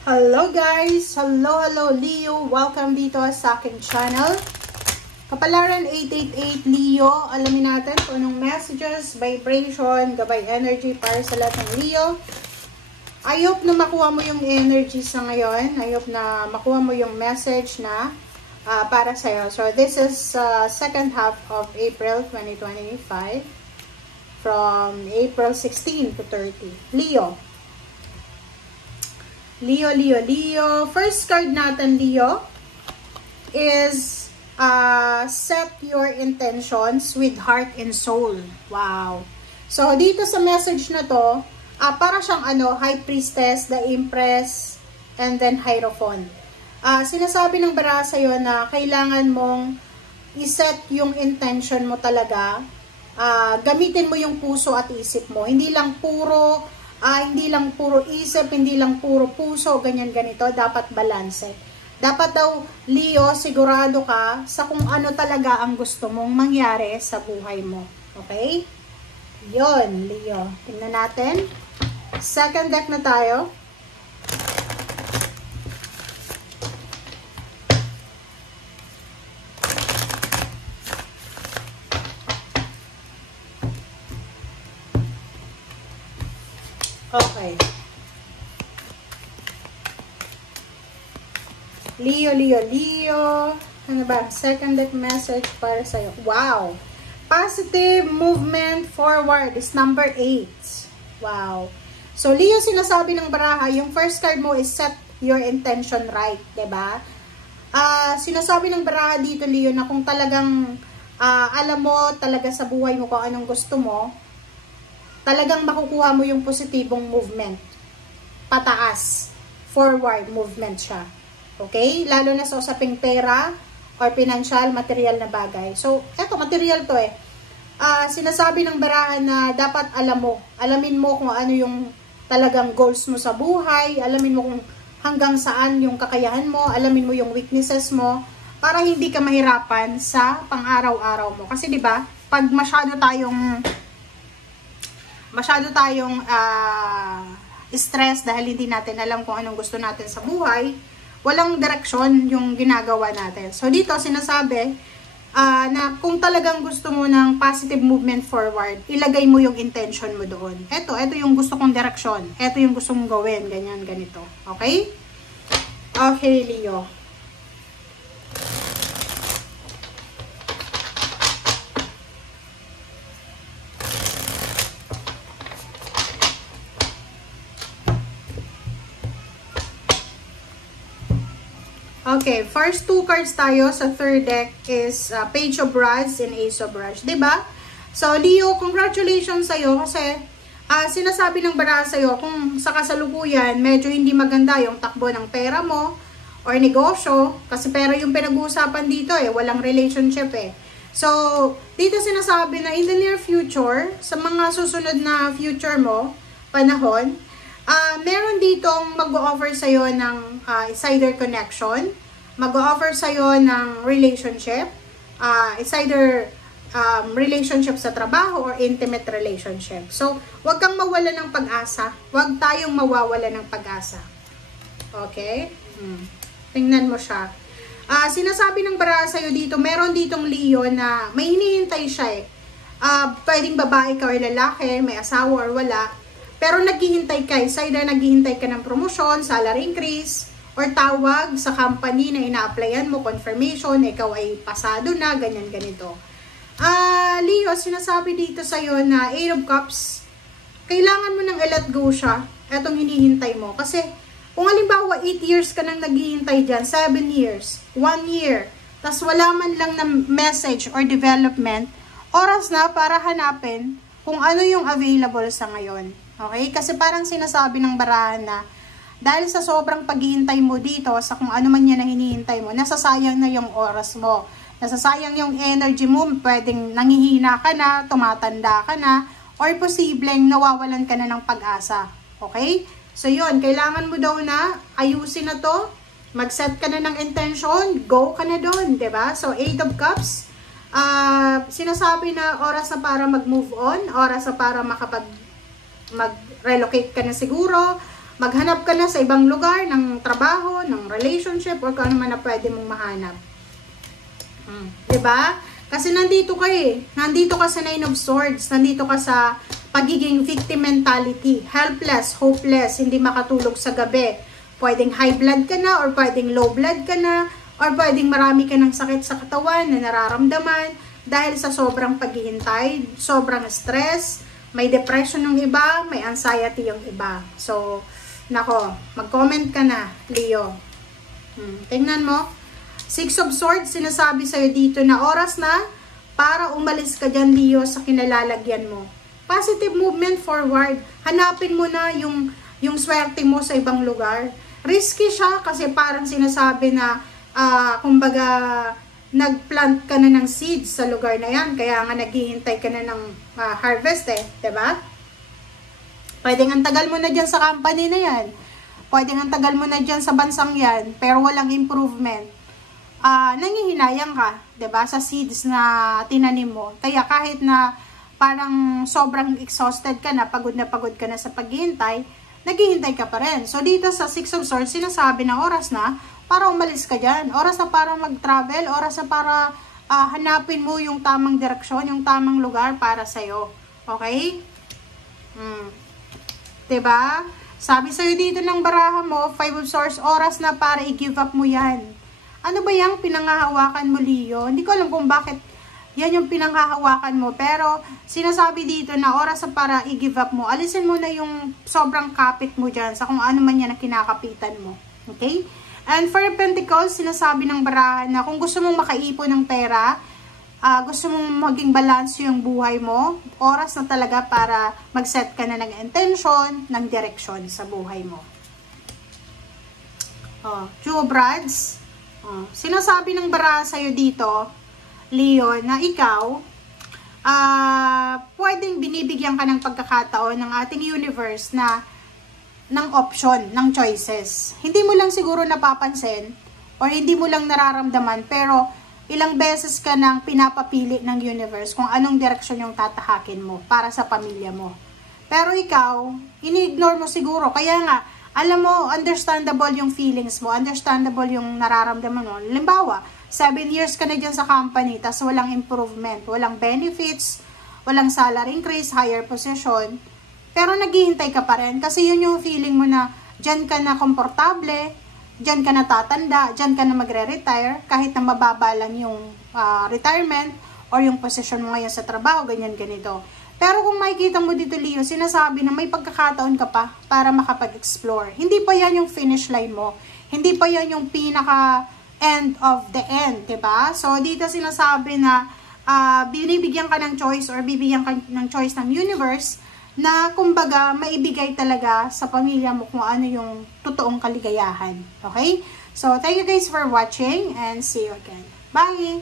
Hello guys! Hello Leo! Welcome dito sa aking channel. Kapalaran 888 Leo. Alamin natin kung anong messages, vibration, gabay energy para sa lahat ng Leo. I hope na makuha mo yung energy sa ngayon. I hope na makuha mo yung message na para sa'yo. So this is second half of April 2025 from April 16 to 30. Leo. First card natin, Leo, is set your intentions with heart and soul. Wow. So, dito sa message na to, para siyang High Priestess, the Empress, and then Hierophant. Sinasabi ng bara sa'yo na kailangan mong iset yung intention mo talaga. Gamitin mo yung puso at isip mo. Hindi lang puro isip, hindi lang puro puso, ganito. Dapat balance. Dapat daw, Leo, sigurado ka sa kung ano talaga ang gusto mong mangyari sa buhay mo. Okay? Yon, Leo. Tingnan natin. Second deck na tayo. Okay. Leo. Ano ba? Second deck message para sa'yo. Wow. Positive movement forward is number 8. Wow. So, Leo, sinasabi ng baraha, yung first card mo is set your intention right. Diba? Sinasabi ng baraha dito, Leo, na kung talagang alam mo talaga sa buhay mo kung anong gusto mo, talagang makukuha mo yung positibong movement. Pataas. Forward movement siya. Okay? Lalo na sa usaping pera or financial, material na bagay. So, eto, material to eh. Sinasabi ng barahan na dapat alamin mo kung ano yung talagang goals mo sa buhay, alamin mo kung hanggang saan yung kakayahan mo, alamin mo yung weaknesses mo, para hindi ka mahirapan sa pang-araw-araw mo. Kasi 'di ba, pag masyado tayong stress dahil hindi natin alam kung anong gusto natin sa buhay, walang direksyon yung ginagawa natin. So dito sinasabi na kung talagang gusto mo ng positive movement forward, ilagay mo yung intention mo doon. Ito yung gusto kong direksyon. Ito yung gusto mong gawin. Ganyan, ganito. Okay? Okay, Leo. Okay, first two cards tayo sa third deck is Page of Rods and Ace of Rods. Diba? So, Leo, congratulations sa'yo kasi sinasabi ng bara sa'yo kung sa kasalukuyan medyo hindi maganda yung takbo ng pera mo or negosyo kasi pera yung pinag-uusapan dito eh, walang relationship eh. So, dito sinasabi na in the near future, sa mga susunod na future mo, panahon, meron ditong mag-o-offer sa'yo ng either connection, mag-o-offer sa'yo ng relationship, either relationship sa trabaho or intimate relationship. So, wag kang mawala ng pag-asa. Wag tayong mawawala ng pag-asa. Okay? Tingnan mo siya. Sinasabi ng bara sa'yo dito, meron ditong Leo na may hinihintay siya eh. Pwedeng babae ka or lalaki, may asawa or wala. Pero naghihintay ka, either naghihintay ka ng promotion, salary increase, or tawag sa company na ina-applyan mo, confirmation, ikaw ay pasado na, ganito. Leo, sinasabi dito sa'yo na 8 of Cups, kailangan mo nang i-let go siya, etong hinihintay mo. Kasi, kung halimbawa 8 years ka nang naghihintay dyan, 7 years, 1 year, tas wala man lang na message or development, oras na para hanapin kung ano yung available sa ngayon. Okay? Kasi parang sinasabi ng barahan na dahil sa sobrang paghihintay mo dito sa kung ano man yan na hinihintay mo, nasasayang na yung oras mo. Nasasayang yung energy mo, pwedeng nangihina ka na, tumatanda ka na, or posibleng nawawalan ka na ng pag-asa. Okay? So yun, kailangan mo daw na ayusin na to, mag-set ka na ng intention, go ka na doon, 'di ba? So 8 of Cups, sinasabi na oras na para mag-move on, oras na para mag-relocate ka na siguro, maghanap ka na sa ibang lugar ng ng trabaho, ng relationship, or kung ano man na pwede mong mahanap. Diba? Kasi nandito ka eh. Nandito ka sa Nine of Swords. Nandito ka sa pagiging victim mentality. Helpless, hopeless, hindi makatulog sa gabi. Pwedeng high blood ka na, or pwedeng low blood ka na, or pwedeng marami ka ng sakit sa katawan na nararamdaman dahil sa sobrang paghihintay, sobrang stress, may depression yung iba, may anxiety yung iba. So, nako, mag-comment ka na, Leo. Tingnan mo. Six of Swords, sinasabi sa'yo dito na oras na para umalis ka dyan, Leo, sa kinalalagyan mo. Positive movement forward. Hanapin mo na yung swerte mo sa ibang lugar. Risky siya kasi parang sinasabi na, kumbaga, nagplant ka na ng seeds sa lugar na yan. Kaya nga naghihintay ka na ng harvest eh. Diba? Pwedeng ang tagal mo na dyan sa company na yan. Pwedeng ang tagal mo na dyan sa bansang yan. Pero walang improvement. Nangihinayang ka, 'di ba, sa seeds na tinanim mo. Kaya kahit na parang sobrang exhausted ka na pagod ka na sa paghihintay, naghihintay ka pa rin. So dito sa Six of Swords, sinasabi na oras na para umalis ka diyan, oras na para mag-travel, oras na para hanapin mo yung tamang direksyon, yung tamang lugar para sa iyo. Okay? 'Di ba? Sabi sa iyo dito ng baraha mo, Five of Swords, oras na para i-give up mo 'yan. Ano ba yung pinanghahawakan mo, Leo? Hindi ko alam kung bakit yan yung pinanghahawakan mo. Pero, sinasabi dito na oras na para i-give up mo. Alisin mo na yung sobrang kapit mo dyan sa kung ano man yan na kinakapitan mo. Okay? And for Pentacles, sinasabi ng barahan na kung gusto mong makaipon ng pera, gusto mong maging balance yung buhay mo, oras na talaga para mag-set ka na ng intention, ng direction sa buhay mo. Two of Rods. Sinasabi ng baraha sa'yo dito, Leo, na ikaw, pwedeng binibigyan ka ng pagkakataon ng ating universe na ng option, ng choices. Hindi mo lang siguro napapansin or hindi mo lang nararamdaman, pero ilang beses ka nang pinapapili ng universe kung anong direksyon yung tatahakin mo para sa pamilya mo. Pero ikaw, ini-ignore mo siguro. Kaya nga, alam mo, understandable yung feelings mo, understandable yung nararamdaman mo. Halimbawa, 7 years ka na dyan sa company, tas walang improvement, walang benefits, walang salary increase, higher position, pero naghihintay ka pa rin. Kasi yun yung feeling mo na dyan ka na komportable, dyan ka na tatanda, dyan ka na magre-retire, kahit na mababa lang yung retirement or yung position mo ngayon sa trabaho, ganyan, ganito. Pero kung makikita mo dito, Leo, sinasabi na may pagkakataon ka pa para makapag-explore. Hindi pa yan yung finish line mo. Hindi pa yan yung pinaka end of the end, diba? So, dito sinasabi na binibigyan ka ng choice or bibigyan ka ng choice ng universe na kumbaga maibigay talaga sa pamilya mo kung ano yung totoong kaligayahan. Okay? So, thank you guys for watching and see you again. Bye!